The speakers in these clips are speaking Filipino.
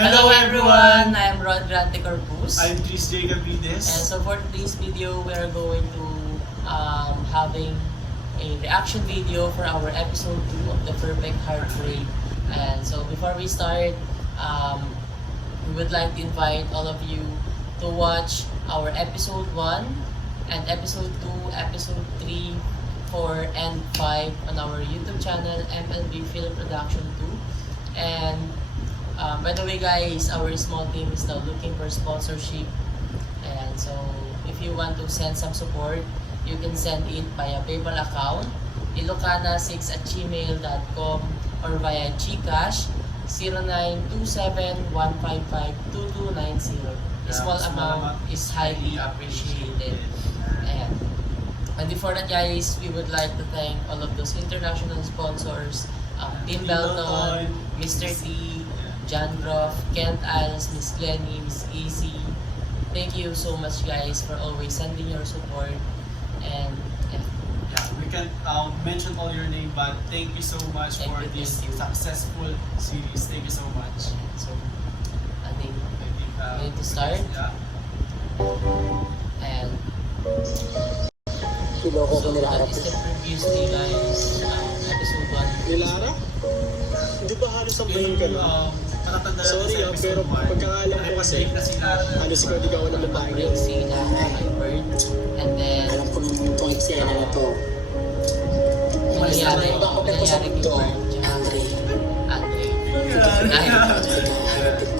Hello everyone! I'm Rod Grante Corpus. I'm Chris J. Gavides. And so for today's video, we are going to having a reaction video for our episode 2 of The Perfect Heartbreak. And so before we start, we would like to invite all of you to watch our episode 1 and episode 2, episode 3, 4, and 5 on our YouTube channel, MLB Film Production 2. And by the way guys, our small team is now looking for sponsorship, and so if you want to send some support, you can send it via PayPal account ilocana6@gmail.com or via GCash 0927-155-2290. A small amount is highly appreciated. And before that guys, we would like to thank all of those international sponsors, Team Belton, Mr. T, John Groff, Kent Isles, Miss Glenny, Miss Easy. Thank you so much guys for always sending your support. And we can't mention all your name, but thank you so much for this successful series. Thank you so much. So I think we need to start. Yeah. And Silo ko so Nilara. that is the previously guys, episode 1. Nilara? Hindi ba halos ang bayan ka na? Sorry pero pagkakalam ko kasi, halos ikaw ligawan ng babae Break scene by Bird. And then alam ko nung itong eksena na to. nangyari Ba ako kay nagpasabuto, Bird. Andre. Andre.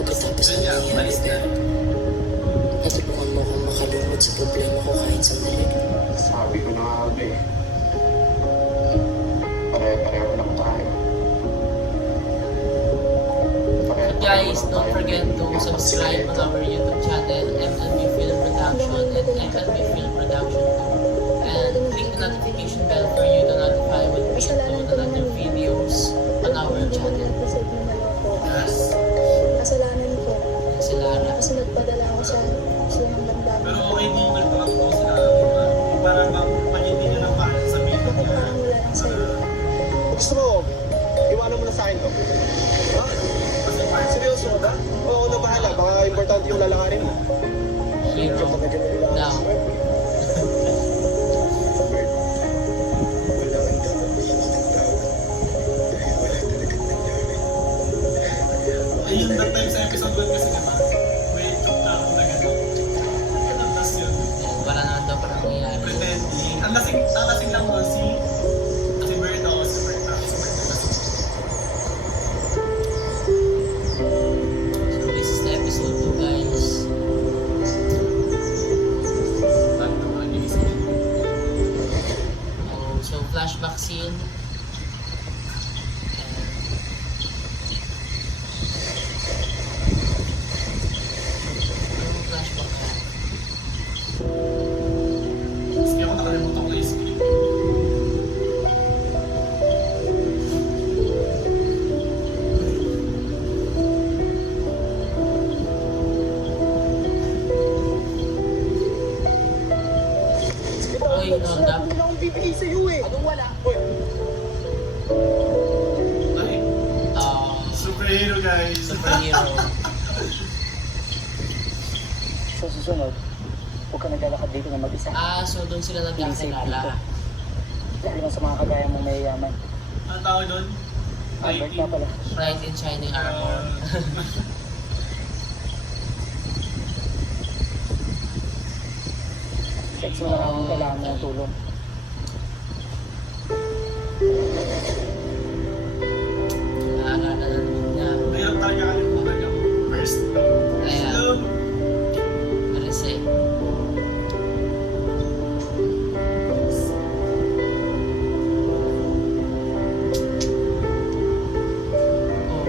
Pagkatapos ng nangyari ka, natulungan mo akong makalimot sa problema ko kahit sandali. Sabi ko na nga, Albe. Pare-pareho lang tayo. But guys, don't forget to subscribe on our YouTube channel, MLB Film Production and MLB Film Production 2. And click the notification bell for you to notify when we upload another videos on our channel. Yes. Kasalanan ko. And si Lara. Kasi nagpadala ako sa ng damdamin. Pero okay din nagpapag po sila. Para pag-hindi nyo ng mahal sa video Bakit niya. parang wala lang sa'yo? Gusto mo, iwanan mo na sa akin to. Ha? Seryoso mo ba? Oo, na bahala. Baka importante yung lalakarin mo. Hero. Now. Ayun, that time sa episode 1 kasi diba, may joke na ako na gano'n. Tapos yun, And wala naman daw parang nangyayari. pretending. Ang lasing lang mo si Bert ako, si Bert ako, si Bert ako. So this is the episode 2 guys. Ba't naman inisip yun? Oh, so flashback scene. Anong flashback ka? Sige ako nakalimutan ko isip. Oy, hold up. Hindi na akong bibigay sa'yo eh. Anong wala? Uy, Ay, superhero guys. Superhero. sa susunod, huwag ka naglalakad dito na mag-isa. So doon sila nagkakilala. Dahil lang sa mga kagaya mong mayayaman. Ang tawag doon? Albert na pala. Bright and shining armor. Text mo na lang kung kailangan mo ng tulong. Naalala na naman niya. Mayroon talaga kalimutan yung first Ayan. love. Marese. Oh,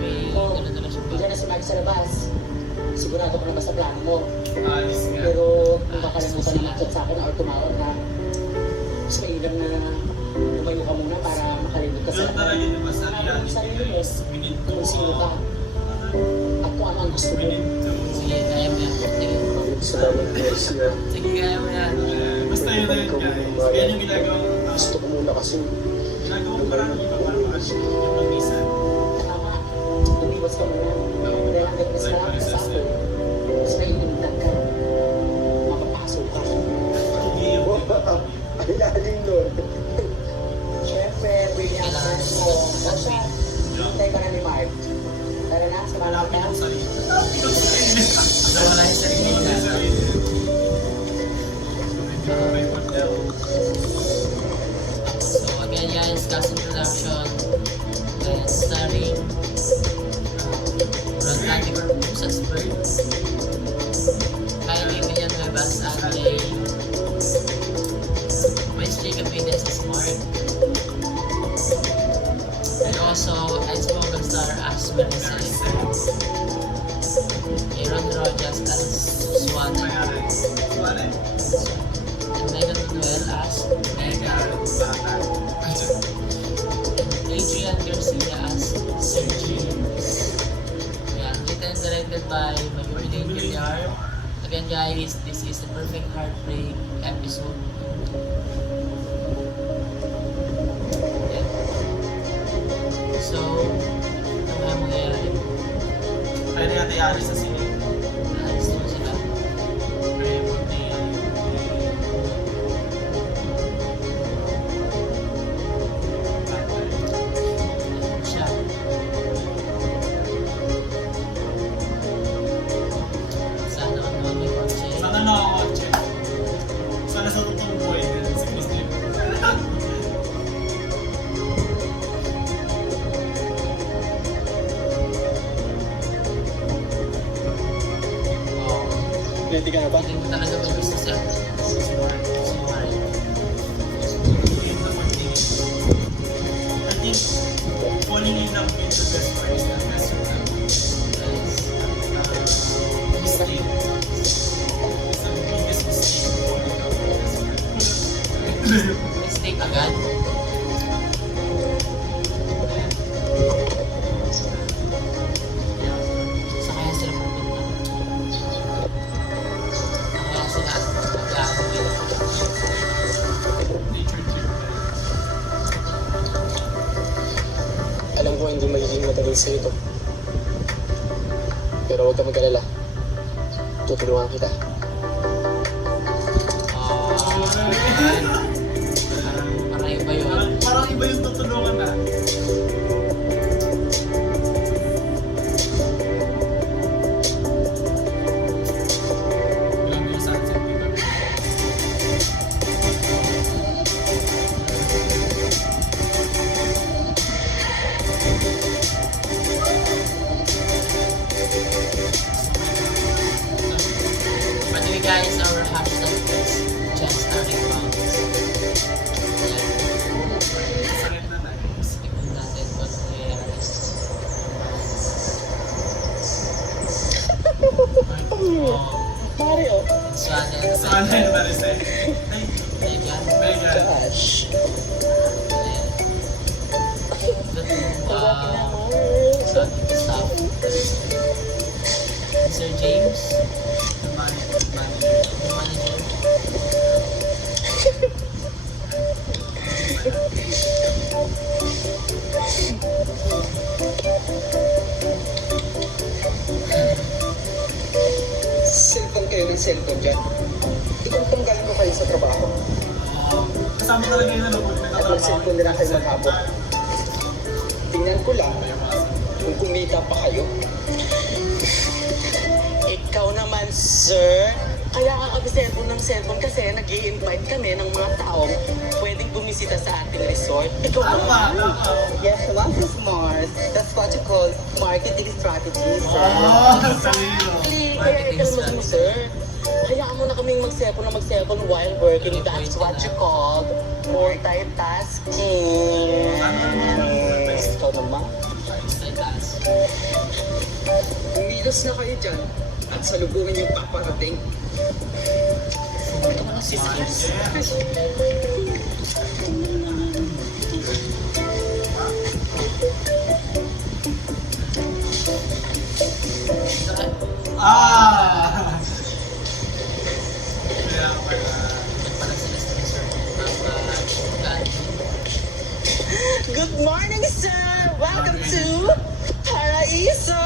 may dala-dala siyang Hindi ka na sumali sa labas. Sigurado ka na ba sa plano mo? Alis nga. Pero kung makalimutan na mag-chat sa akin or tumawag ka, mas mainam na lumayo ka muna para makalimut ka sa Yun talaga yung mas Sa sarili mo, we need to kung sino ka at kung ano ang gusto we mo. need to Sige, kaya mo yan. Sige. Salamat guys. Sige, kaya mo yan. basta yun na yun guys. Yan yung ginagawa Gusto ko muna kasi ginagawa ko parang iba para makasya yung mag-isa. tama. Umiwas ka muna. Ilalim nun. Siyempre, William, Kailangan first mo. mo Basta, hintay ka na ni Mark. Tara na, sumama Hanapin ka. ang sarili. Hanapin ang sarili. Nawala yung sarili Hanapin niya. ang sarili. Hindi mo may model. So again guys, cast introduction and starring Vladimir Cruz as Bert, Kylie Villanueva as Andre, Wes Jacob Venez as Mark, and also Enzo Moganstar as Melissa, Aaron Rojas as Suana, Mayaran. Suwanan. and Megan Manuel as Mega, Adrian Garcia as Sergi. Yan, written and directed by Mayordin Villar. Again guys, this is the Perfect Heartbreak episode. Yan. So, ano nga mangyayari? Kaya na natin yari sa sine. Naalis naman sila. Kaya mo ni... Yan siya. Sana naman may kotse. Sana nakakotse. Sana sa totoong buhay din si Christine. Oo. Ready ka na ba? Hindi mo talaga may gusto siya. Si Mark. Si Mark. Yun naman din. I think falling in love with the best friend is the best friend. Yes. Mistake. It's the biggest mistake to fall in love with the best friend. Mistake agad. Sa kaya sila pupunta. Kaya sila mag-aawin. Nature trip. Alam ko hindi magiging matagal sa ito. Pero huwag ka mag-alala. Tutulungan kita. Parang iba yun. Parang iba yung tutulungan na. Ilang yung sunset dito. By the way guys, our hashtag is just starting round. Ayan. Sakit na tayo. Tignan natin kung ano nangyayari. Mario! Sana Sana yung Marisay. Ay, Megan. Megan. Josh! Ayan. Ito yung staff. Sir James, The manager. the manager. Cellphone kayo ng cellphone dyan. Ikaw tanggalin ko kayo sa trabaho. Kasama talaga yun ano, kung may At tatrabaho. mag-cellphone nila kayo maghapon. Tingnan ko lang kung kumita pa kayo. Ikaw naman, sir. Kaya ka kami ng cellphone kasi nag invite kami ng mga taong pwedeng bumisita sa ating resort. Ikaw Tama, naman. tama. Yes, one is smart. That's what you call marketing strategy, sir. Talino. Kaya Marketing ikaw naman, strategy. sir. Hayaan mo na kaming mag-cellphone while working. That's what you call multitasking. Ikaw naman. Stay taas. Umilos na kayo dyan at salubungin yung paparating. Ito ko na si Chris. Ah! Kaya pala. Nagpala sila sa resort. Good morning, sir! Welcome to Paraiso!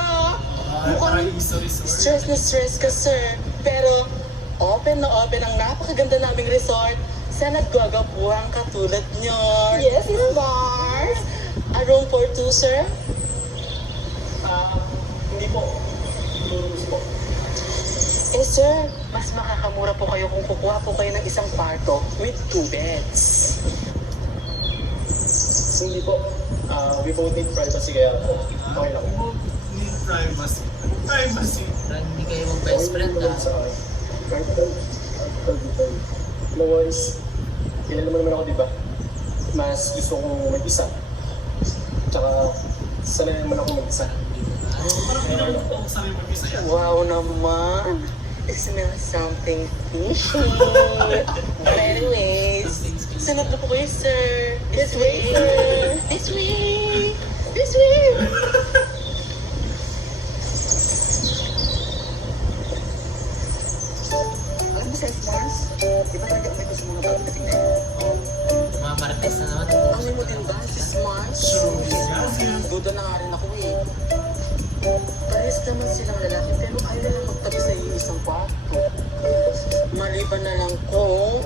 Parang iso resort. Stress na stress ka, sir. Pero open na open ang napakaganda naming resort. sa nagwagapuhang katulad nyo. Yes, Miss Mars. A room for two, sir? Hindi po. Hindi po. Eh, sir, mas makakamura po kayo kung kukuha po kayo ng isang kwarto with 2 beds. Hindi po. We both need privacy kaya okay lang. Need privacy. Privacy. Parang hindi kayo mag-best friend No worries. Kilala mo naman ako, di ba? Mas gusto kong mag-isa. Tsaka, sanay naman ako mag-isa. Parang pinanong ko sa rin mag-isa yan. Wow naman. It smells something fishy. But anyways, sunod na po kayo, sir. This way, sir. This way. This way. Alam mo, Sis Mars, di ba talaga may gusto mga bago dating na? Mga marites na naman. Ano mo din ba, Sis Mars? Duda na nga rin ako eh. Parehas naman silang lalaki pero ayaw lang magtabi sa iyo isang kwarto. Maliban na lang kung...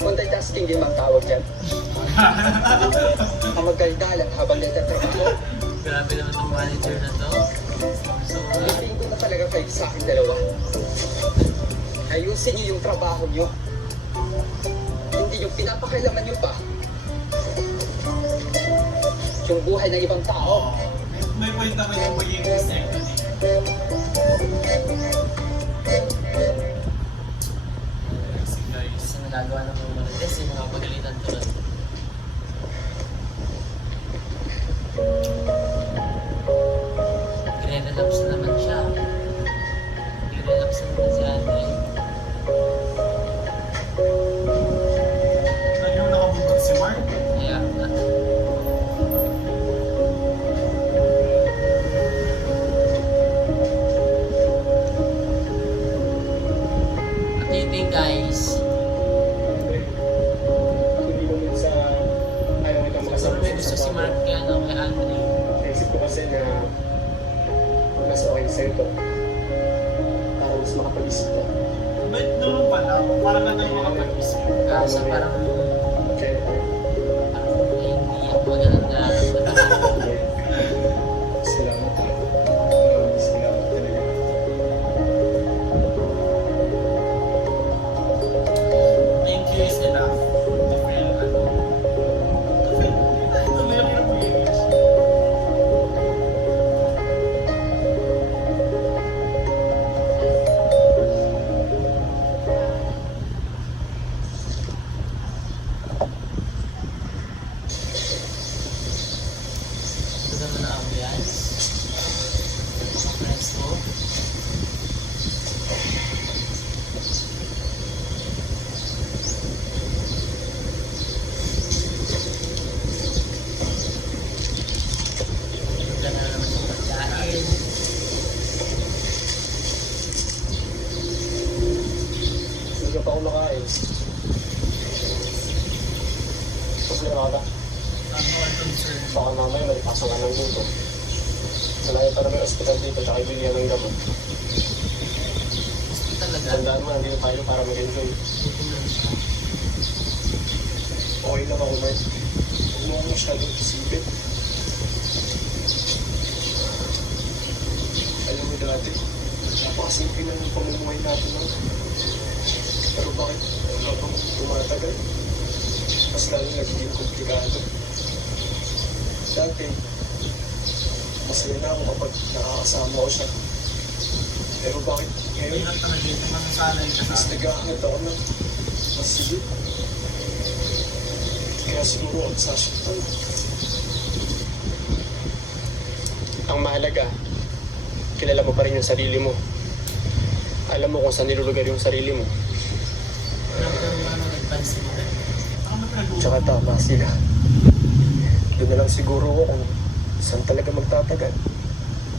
Multitasking din ang tawag yan. Ang magkaldalan habang nagtatrabaho. Grabe naman itong manager na to. So, Tingin ko na talaga kayo sa akin dalawa. Ayusin niyo yung trabaho niyo. Hindi yung pinapakailaman niyo pa. Yung buhay ng ibang tao. May point naman yung magiging mistake na guys. kasi nagagawa ng mga marites, yung mga pagalitan tulad. Nagre-relapse na naman siya. Nagre-relapse na naman si Andre. Yung nakabundok si Mark. Kaya, what do you think, guys? Hindi ko minsan ayaw nila Siguro makasama may gusto si Mark kay, kay Andre. Naisip ko kasi na mas okay sa'yo to. Para mas makapag-isip ka. Ba't naman pala? Parang ka nang makapag-isip. Kaso parang Okay? hindi ako maganda. Salamat talaga. Salamat talaga. Being curious enough to feel ano. Ito na yung curious. Ito naman ang ambience. Presto. Ganda na naman yung pagkain. Hindi ka pa kumakain. Kasi nakaka. Ano ang concern? Baka mamaya malipasang ka ng luto. Malayo pa naman yung hospital dito, tsaka ibigyan ng gamot. Gusto talaga. Tandaan mo, nandito tayo para mag-enjoy. Gutom lang siya. Okay lang ako, Mark. Huwag mo akong masyadong isipin. Alam mo dati, napakasimple na ng pamumuhay natin, Mark. Pero bakit habang tumatagal, mas lalo nagiging komplikado. Dati, masaya na ako kapag nakakasama ko siya. Pero bakit ngayon, Hirap talaga yung masasanay ka mas sa naghahangat ako ng mas sigit. Kaya siguro ako sasaktan. Ang mahalaga, kilala mo pa rin yung sarili mo. Alam mo kung saan nilulugar yung sarili mo. Alam ko naman ano nagpansin mo rin. Baka may pinag-uusapan. Tsaka tama sila. Doon na lang siguro ko kung saan talaga magtatagal.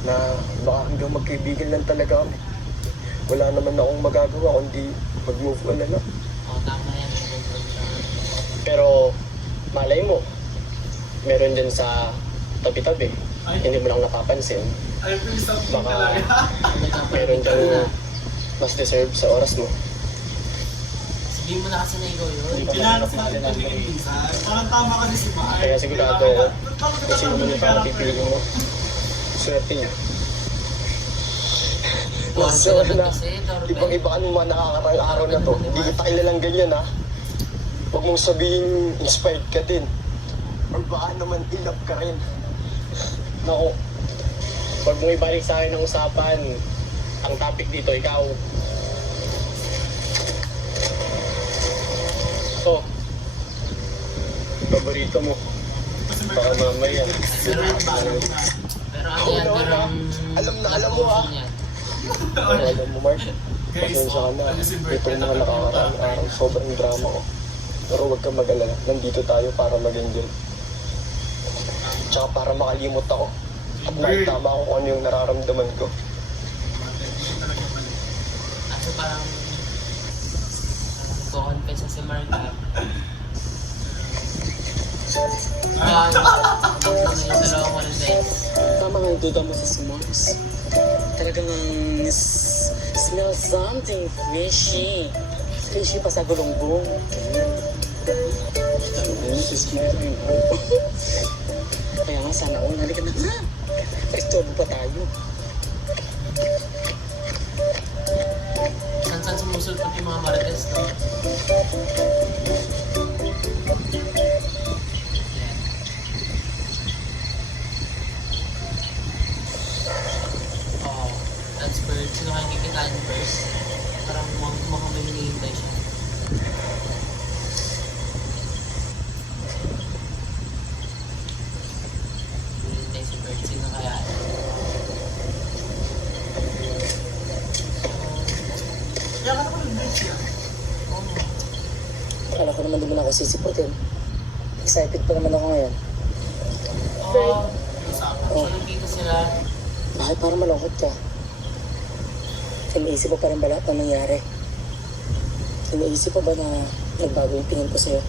Na baka hanggang magkaibigan lang talaga kami. Wala naman akong magagawa kundi mag-move on na lang. O, tama yan. Pero malay mo, meron din sa tabi-tabi Ay, hindi mo lang napapansin, ay, please stop Baka- talaga. meron kang mas deserve sa oras mo. Sabihin mo na kasi na ikaw yun. Hindi pa Pinanas natin natin ito ni Minsan. Parang tama ka din si Mahal. Kaya sigurado ako, Bakit kung sino man yung parang pipili mo, swerte niya. Tuwan Mas ka naman na, kasi, Torben. ibang-iba ka nung mga nakakarang araw na to. Hindi kita kilalang ganyan ha. Huwag mong sabihin inspired ka din. Or baka naman in love ka rin. Naku, huwag mong ibalik sa akin ang usapan. Ang topic dito, ikaw. Oh, paborito mo. Kasi may Baka mamaya. Pero ano yan, parang... Alam mo, ha? yan. Alam mo, Mark, Guys, pasensya ka na. ano si Bert? Itong mga nakakaraang araw, sobrang drama ko. Pero huwag kang mag-alala. Nandito tayo para mag-enjoy. Tsaka para makalimot ako. At naitama ako kung ano yung nararamdaman ko. Kasi parang... Nagko-confess na si Marka. Ano yung dalawang holidays? Tama nga yung duda mo sa s'mores. Talagang smell something fishy. Fishy pa sa gulungbong. Kaya nga sana all, halika na nga. Istorbo pa tayo. Saan sumusulpot yung mga marites, no? Yan. Oh, that's bird. Sino kayang kikitain first? Parang mukhang may hinihintay siya. Hinihintay si Bird. Sino kaya? Kaya ka naman nag-date siya. Akala ko naman di mo na ako sisiputin. Excited pa naman ako ngayon. Oh, Oh, so nandito sila. bakit parang malungkot ka? Iniisip mo pa rin ba lahat ng nangyari? Iniisip mo ba na nagbago yung tingin ko sa'yo?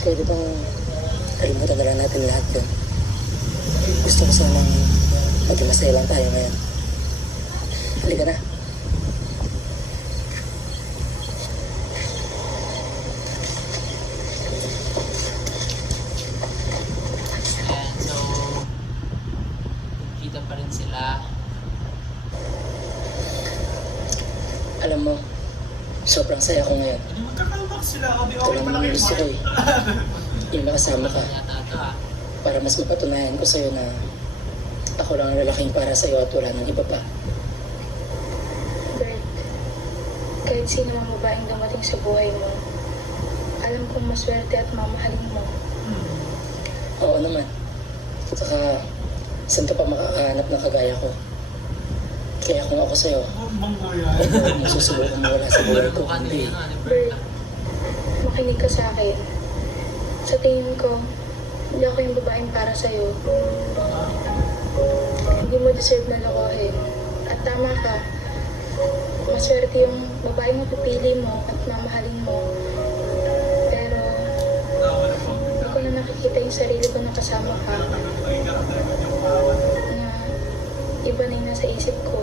Pwede bang kalimutan na lang natin lahat yun? Gusto ko sanang maging masaya lang tayo ngayon. Halika na. Ayan, so kita pa rin sila. Alam mo, sobrang saya ko ngayon. Hindi magkakalabak sila. Hindi Ito okay lang malaki yung gusto ko Mark. eh. Yung nakasama ka. Yata ito ah. Para mas mapatunayan ko sa'yo na ako lang ang lalaking para sa'yo at wala nang iba pa. Bert, kahit sino mang babaeng dumating sa buhay mo, alam kong maswerte at mamahalin mo. Oo naman. Saka, saan ka pa makakahanap ng kagaya ko? Kaya kung ako sa'yo, Bang mo yan. huwag mong susubukan mawala sa buhay ko. Mukha Hindi. nila ni Bert, Berta. makinig ka sa akin. Sa tingin ko, hindi ako yung babaeng para sa'yo. Hindi mo deserve na lokohin. At tama ka, maswerte yung babaeng mapipili mo at mamahalin mo. Pero, hindi ko na nakikita yung sarili ko na kasama ka. Na iba na yung nasa isip ko.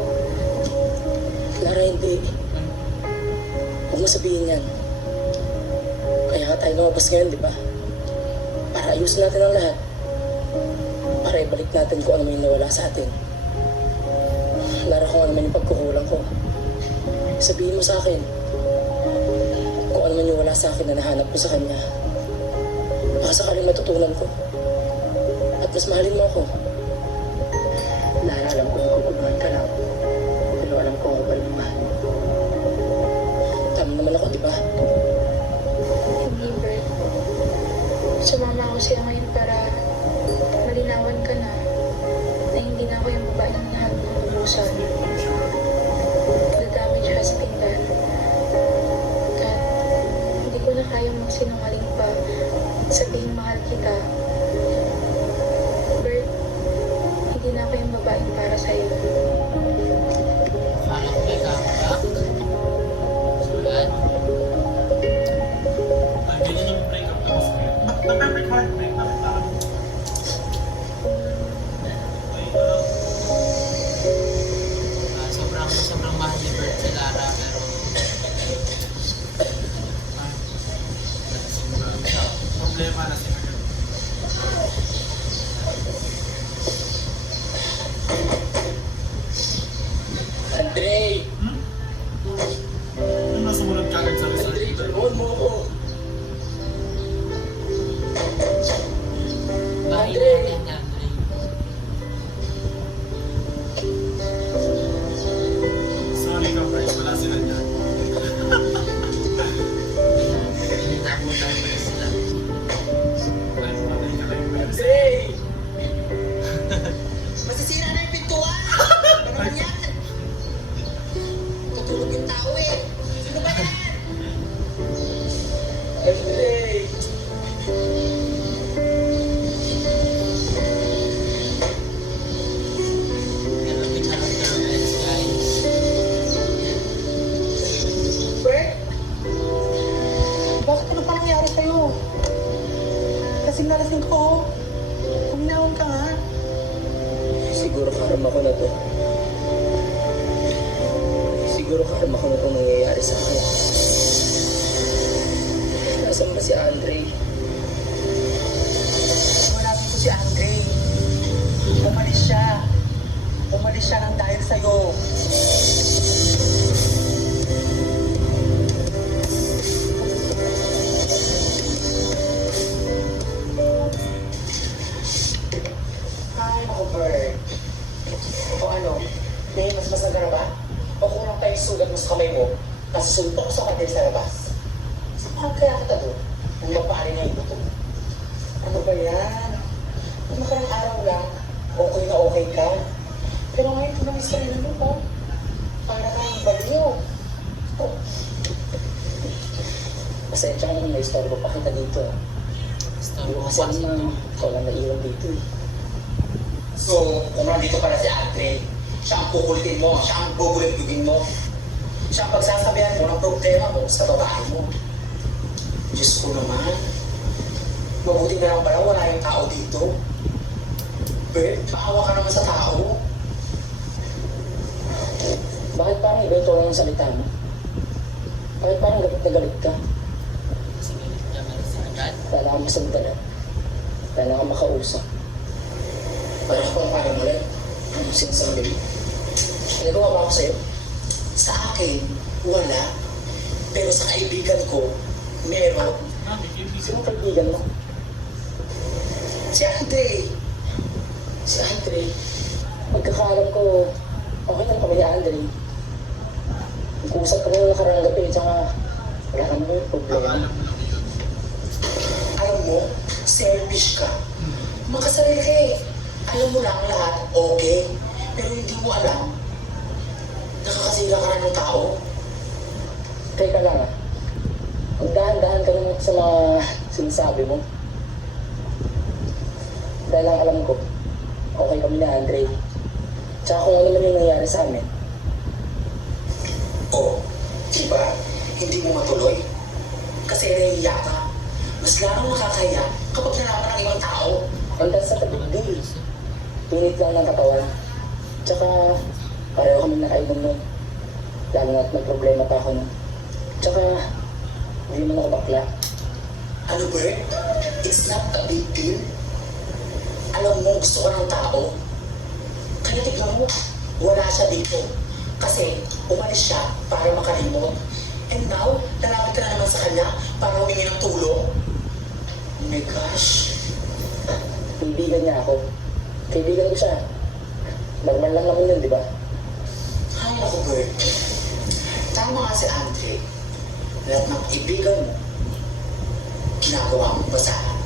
Lara, hindi. Huwag mo sabihin yan. Kaya nga tayo lumabas ngayon, di ba? Para ayusin natin ang lahat. Para ibalik natin kung ano man yung nawala sa atin. Lara, kung ano man yung pagkukulang ko. Sabihin mo sa akin. Kung ano man yung wala sa akin na nahanap ko sa kanya. Baka sakaling matutunan ko. At mas mahalin mo ako. Lara, alam ko magkukulungan ka lang. Pero alam ko ako pa rin mahal mo. Tama naman ako, di ba? Hindi, Bert. Sumama ako sa'yo ngayon para malinawan ka na hindi na ako yung babae ng lahat ng lubusan. The damage has been done. At hindi ko na kayang magsinungaling pa sabihin mahal kita. Bert, hindi na ako yung babaeng para sa'yo. Akala ko may comeback. So yan. Ganyan yung breakup ko sa kanya. But the perfect heartbreak, bakit parang problema na sinagot. Andre! Ano na sumunod ka agad sa resort? Andre, tulungan mo ako. Bahay natin, Andre. Sorry ka, Bert. Wala sila dyan. Pinagtago-tago na sila. Well, patay ka kayo, Bert. Andre! Masisira na yung pintuan! Ano naman yan? Tutulog yung tao eh. Sino ba yan? Andre! Pero nagkaroon ng friends, guys. Bert? Bakit ano pa nangyari sa'yo? Kasing nalasing ko. Huminahon ka nga. Siguro karma ko na to. Siguro karma ko na itong nangyayari sa akin. Nasaan ba si Andre? Wala dito si Andre. Umalis siya. Umalis siya nang dahil sa'yo. Ay, naku, Bert. O ano, may mas ka na ba? O kulang tayong sugat mo sa kamay mo, nasusuntok ko sa kanil sa labas. Saan kaya kita doon? Nang mapari na yung buto. Ano ba yan? Nung makarang araw lang, okay na okay ka. Pero ngayon, tumamis ka rin naman mo. Para kang baliw. Oh, Pasensya ka naman, may story ko pa kita dito. Story Hindi ko mo kasi alam na ikaw lang naiwan dito eh. so, kung nandito pala si Andre, siya ang kukulitin mo, siya ang bubulit-butin mo. Siya ang pagsasabihan mo ng problema mo sa babae mo. Diyos ko naman. Mabuti na lang pala wala yung tao dito. Bert, maawa ka naman sa tao. Bakit parang iba ito lang yung salita mo? Bakit parang galit na galit ka? Kasi galit naman sa agad. Wala kang masagdalan. Wala kang makausap. Para kung paano mo rin. Anong sinasabi? Nagawa ba ako sa'yo? Sa akin, wala. Pero sa kaibigan ko, meron. Mami, kaibigan. Sino kaibigan mo? Si Andre. Si Andre. Pagkakalam ko, okay lang kami ni Andre. Nag-uusap kami ng nakarang gabi, tsaka wala naman yung problema. Akala mo lang yun. Alam mo, selfish ka. Makasarili ka eh. Alam mo lang lahat, okay. Pero hindi mo alam, nakakasira ka na ng tao. Teka lang ah. Magdahan-dahan ka naman sa mga sinasabi mo. Dahil ang alam ko, okay kami ni Andre. Tsaka kung ano man yung nangyari sa amin. O, diba? Hindi mo matuloy. Kasi nahihiya ka. Mas lalong nakakahiya kapag nalaman ng ibang tao. And that's not a big deal. Pinit lang ng katawan. Tsaka pareho kami nakainom nun. Lalo na't may problema pa ako nun. Tsaka hindi man ako bakla. Ano ba? It's not a big deal. Alam mo, gusto ka ng tao. Kaya tignan mo, wala siya dito. Kasi umalis siya para makalimot. And now, lalapit ka na naman sa kanya para humingi ng tulong. Oh my gosh. Kaibigan niya ako. Kaibigan ko siya. Normal lang naman yun, di ba? Ay, naku, Bert. Tama nga si Andre. Lahat ng kaibigan mo, ginagawa mo ba sa akin?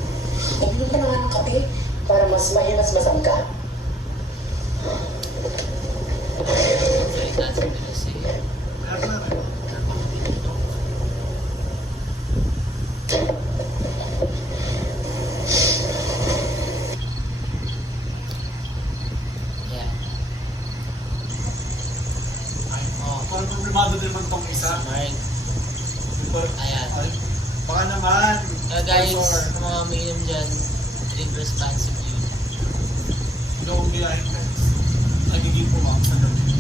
Uminom ka na nga ng kape para mas mahimas-masam ka. Salita sa kasi. Meron na rin. Yan. Ay, kung problemado din man tong isa. Mark. Before- Ayan. Ay, baka naman. Guys, Before, sa mga umiinom dyan, drink responsibly. Don't be like guys. Nagiging pumak sa gabi.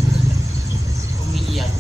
Umiiyak.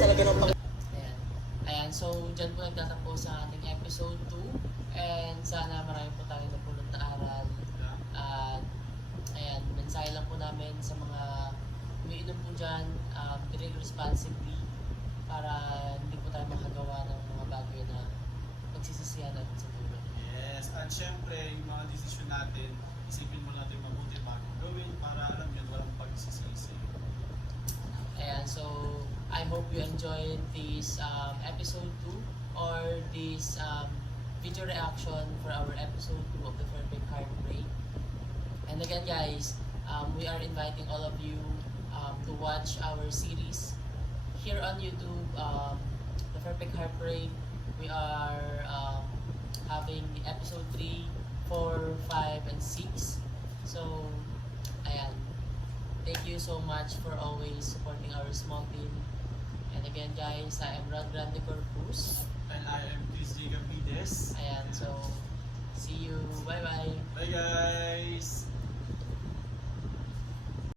talaga ng pang... Ayan. Ayan, so dyan po nagtatapos sa ating episode 2. And sana marami po tayo napulot na aral. At ayan, mensahe lang po namin sa mga umiinom po dyan, drink responsibly para hindi po tayo makagawa ng mga bagay na pagsisisihan natin sa buhay. Yes, at syempre, yung mga desisyon natin, isipin mo natin mabuti bago gawin para alam yun, walang pagsisisi. Ayan, so I hope you enjoyed this episode 2 or this video reaction for our episode 2 of The Perfect Heartbreak. And again guys, we are inviting all of you to watch our series here on YouTube, The Perfect Heartbreak. We are having episode 3, 4, 5, and 6. So, ayan. Thank you so much for always supporting our small team. And again guys, I am Rod Grande Corpus. And I am Chris Gavides. Ayan, so see you. Bye-bye. Bye guys!